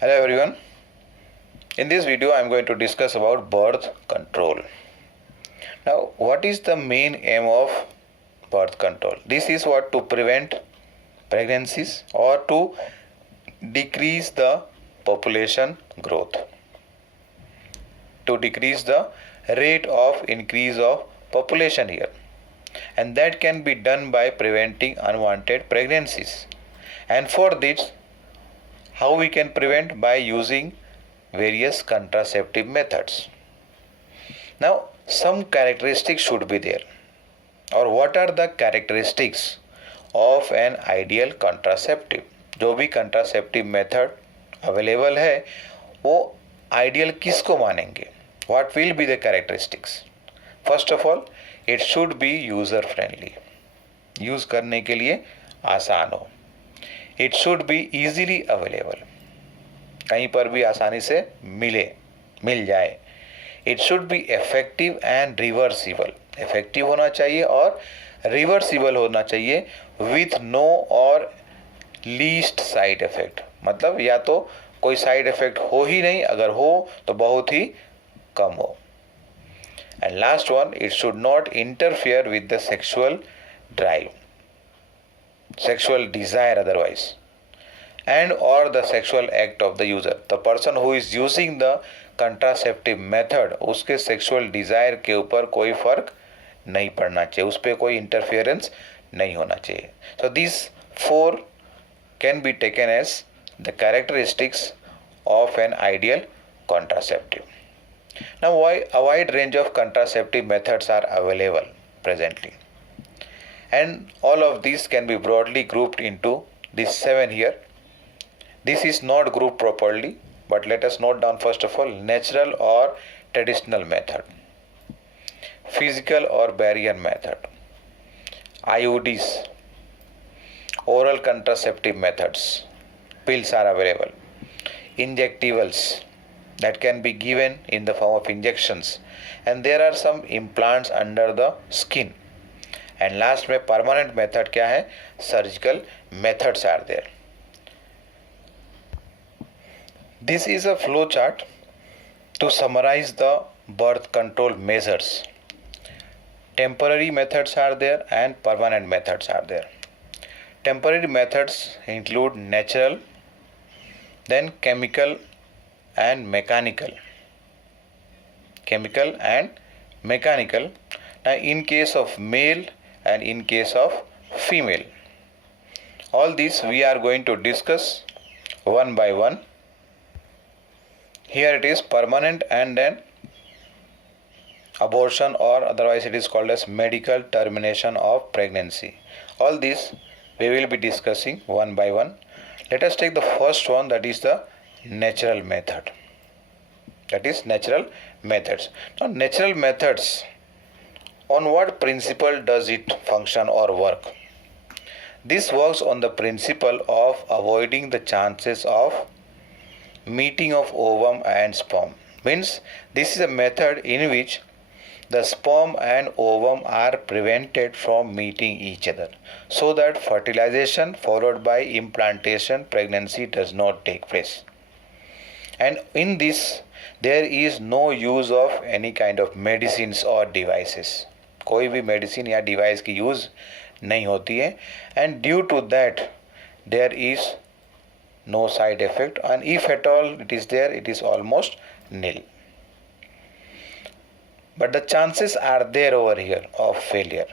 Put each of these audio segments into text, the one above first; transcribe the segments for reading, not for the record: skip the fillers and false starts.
Hello everyone. In this video I am going to discuss about birth control. Now what is the main aim of birth control? This is what to prevent pregnancies or to decrease the population growth. To decrease the rate of increase of population here. And that can be done by preventing unwanted pregnancies. And for this, how we can prevent? By using various contraceptive methods. Now, some characteristics should be there. और what are the characteristics of an ideal contraceptive? जो भी contraceptive method available है वो ideal किसको मानेंगे? What will be the characteristics? First of all, it should be user friendly. Use करने के लिए आसान हो. It should be easily available. कहीं पर भी आसानी से मिल जाए. It should be effective and reversible. Effective होना चाहिए और reversible होना चाहिए with no or least side effect. मतलब या तो कोई साइड इफेक्ट हो ही नहीं, अगर हो तो बहुत ही कम हो. And last one, it should not interfere with the sexual drive, sexual desire otherwise, and or the sexual act of the user. The person who is using the contraceptive method, उसके sexual desire के ऊपर कोई फर्क नहीं पड़ना चाहिए, उस पर कोई interference नहीं होना चाहिए. So these four can be taken as the characteristics of an ideal contraceptive. Now a wide range of contraceptive methods are available presently, and all of these can be broadly grouped into these 7 here. This is not grouped properly, but let us note down first of all: natural or traditional method, physical or barrier method, IUDs, oral contraceptive methods, pills are available, injectables that can be given in the form of injections, and there are some implants under the skin. And last में permanent method क्या है? Surgical methods are there. This is a flow chart to summarize the birth control measures. Temporary methods are there and permanent methods are there. Temporary methods include natural, then chemical and mechanical. Chemical and mechanical. Now in case of male and in case of female. All these we are going to discuss one by one. Here it is permanent and then abortion, or otherwise it is called as medical termination of pregnancy. All these we will be discussing one by one. Let us take the first one, that is the natural method. That is natural methods. Now natural methods, on what principle does it function or work? This works on the principle of avoiding the chances of meeting of ovum and sperm. Means this is a method in which the sperm and ovum are prevented from meeting each other, so that fertilization followed by implantation pregnancy does not take place. And in this there is no use of any kind of medicines or devices. कोई भी medicine या device की use नहीं होती है. And due to that there is no side effect, and if at all it is there, it is almost nil. But the chances are there over here of failure.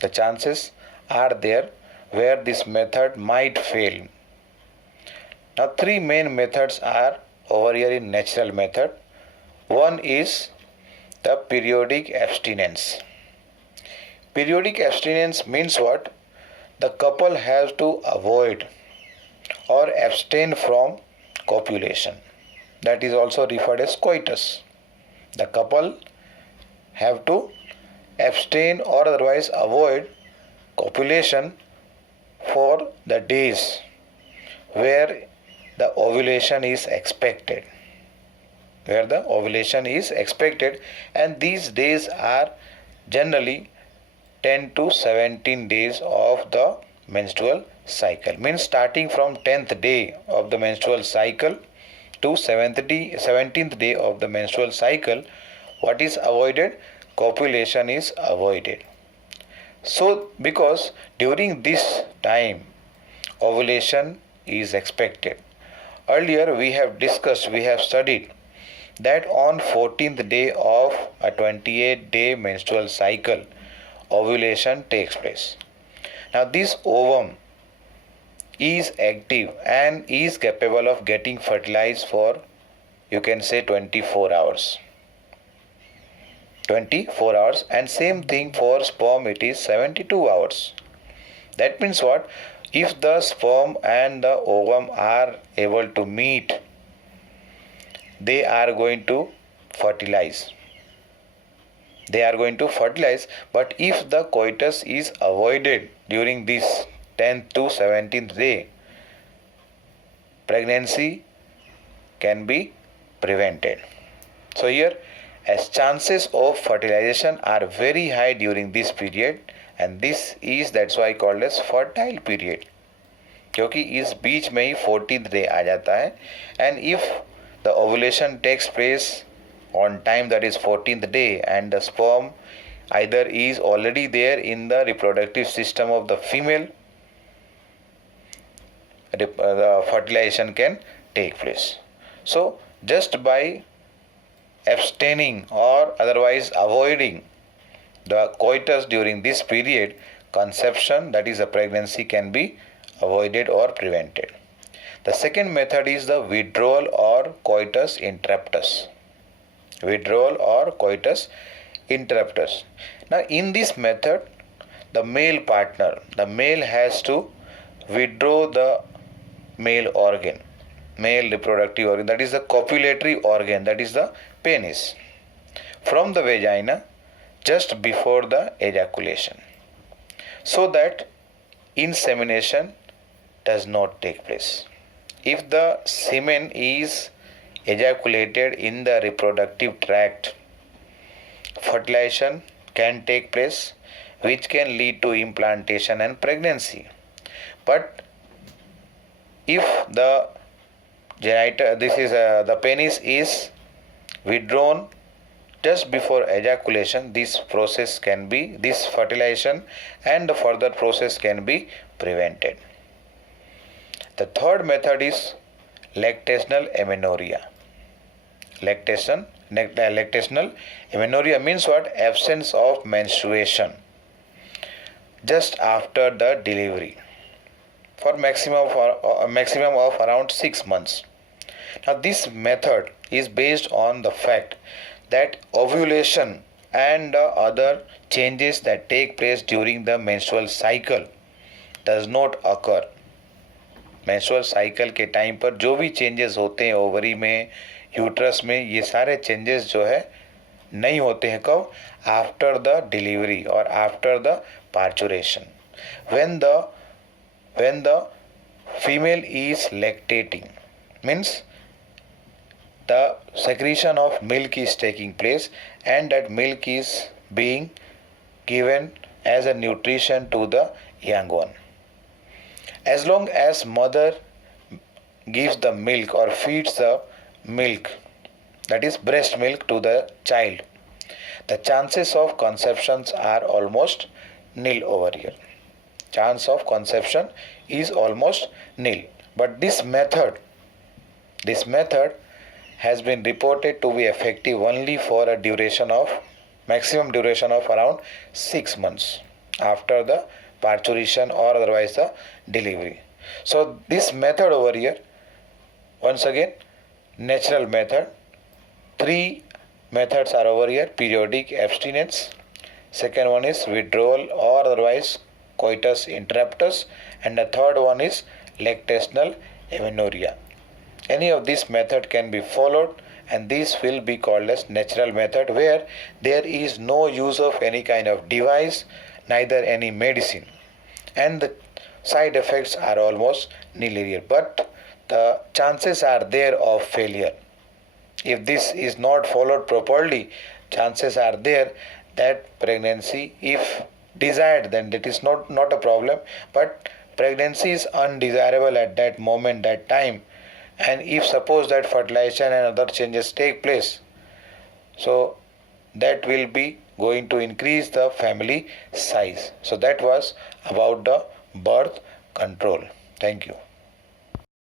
The chances are there where this method might fail. Now 3 main methods are over here in natural method. One is the periodic abstinence. Periodic abstinence means what? The couple has to avoid or abstain from copulation. That is also referred as coitus. The couple have to abstain or otherwise avoid copulation for the days where the ovulation is expected. Where the ovulation is expected, and these days are generally 10 to 17 days of the menstrual cycle. Means starting from 10th day of the menstrual cycle to 17th day of the menstrual cycle, what is avoided? Copulation is avoided. So, because during this time, ovulation is expected. Earlier we have discussed, we have studied that on 14th day of a 28-day menstrual cycle, ovulation takes place. Now this ovum is active and is capable of getting fertilized for, you can say, 24 hours. 24 hours, and same thing for sperm, it is 72 hours. That means what? If the sperm and the ovum are able to meet, they are going to fertilize. They are going to fertilize, but if the coitus is avoided during this 10th to 17th day, pregnancy can be prevented. So here, as chances of fertilization are very high during this period, and that's why called as fertile period, क्योंकि इस बीच में ही 14th day आ जाता है. And if the ovulation takes place on time, that is 14th day, and the sperm either is already there in the reproductive system of the female, the fertilization can take place. So just by abstaining or otherwise avoiding the coitus during this period, conception, that is a pregnancy, can be avoided or prevented. The second method is the withdrawal or coitus interruptus. Withdrawal or coitus interruptus. Now in this method, the male partner, the male has to withdraw the male organ, male reproductive organ, that is the copulatory organ, that is the penis, from the vagina just before the ejaculation, so that insemination does not take place. If the semen is ejaculated in the reproductive tract, fertilization can take place, which can lead to implantation and pregnancy. But if the the penis is withdrawn just before ejaculation, this fertilization and the further process can be prevented. The third method is lactational amenorrhea. Lactational amenorrhea means what? Absence of menstruation just after the delivery for maximum of around 6 months. Now this method is based on the fact that ovulation and other changes that take place during the menstrual cycle does not occur. Menstrual cycle के time पर जो भी changes होते हैं ovary में, uterus में, ये सारे चेंजेस जो है नहीं होते हैं. कब? आफ्टर द डिलीवरी और after the parturition, when the female is lactating, means the secretion of milk is taking place and that milk is being given as a nutrition to the young one. As long as mother gives the milk or feeds the milk, that is breast milk, to the child, the chances of conceptions are almost nil over here. Chance of conception is almost nil. But this method has been reported to be effective only for a maximum duration of around 6 months after the parturition or otherwise the delivery. So this method over here, once again, natural method. 3 methods are over here: periodic abstinence, second one is withdrawal or otherwise coitus interruptus, and the third one is lactational amenorrhea. Any of this method can be followed, and this will be called as natural method, where there is no use of any kind of device, neither any medicine, and the side effects are almost nil. But the chances are there of failure. If this is not followed properly, chances are there that pregnancy, if desired, then that is not a problem, but pregnancy is undesirable at that moment, that time, and if suppose that fertilization and other changes take place, so that will be going to increase the family size. So that was about the birth control. Thank you.